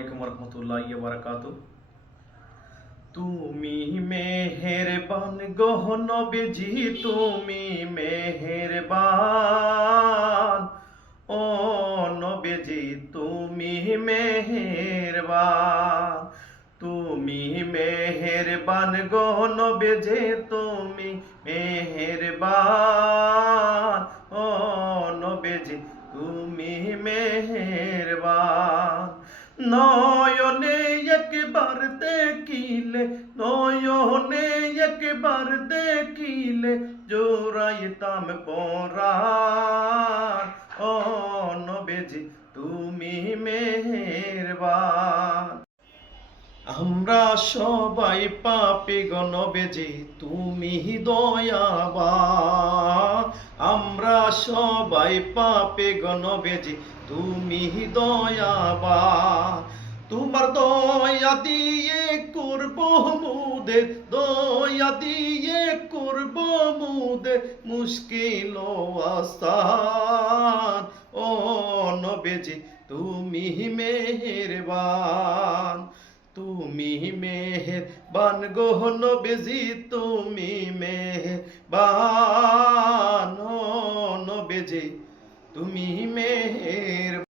আলাইকুম রহমতুল্লাহি ওয়া বারাকাতুহু। তুমি মেহেরবান গো নবীজি, তুমি মেহেরবান। ও নবীজি তুমি মেহেরবান, তুমি মেহেরবান গো নবীজি, তুমি মেহেরবান। ও নবীজি তুমি মেহেরবান। নয়নে একবার দেখিলে, নয়নে একবার দেখিলে জোড়াইতাম পরাণ। ও নবীজি তুমি মেহেরবান। আমরা সবাই পাপী গো নবীজি তুমি দয়াবান। আমরা সবাই পাপী গো নবীজি তুমি দয়াবান। তোমার দয়া দিয়ে করব মুদের, দয়া দিয়ে করব মুদের মুশকিল আসান। ও নবীজি তুমি মেহেরবান, তুমি মেহেরবান গো নবীজি তুমি মেহেরবান। ও নবীজি তুমি মেহেরবান।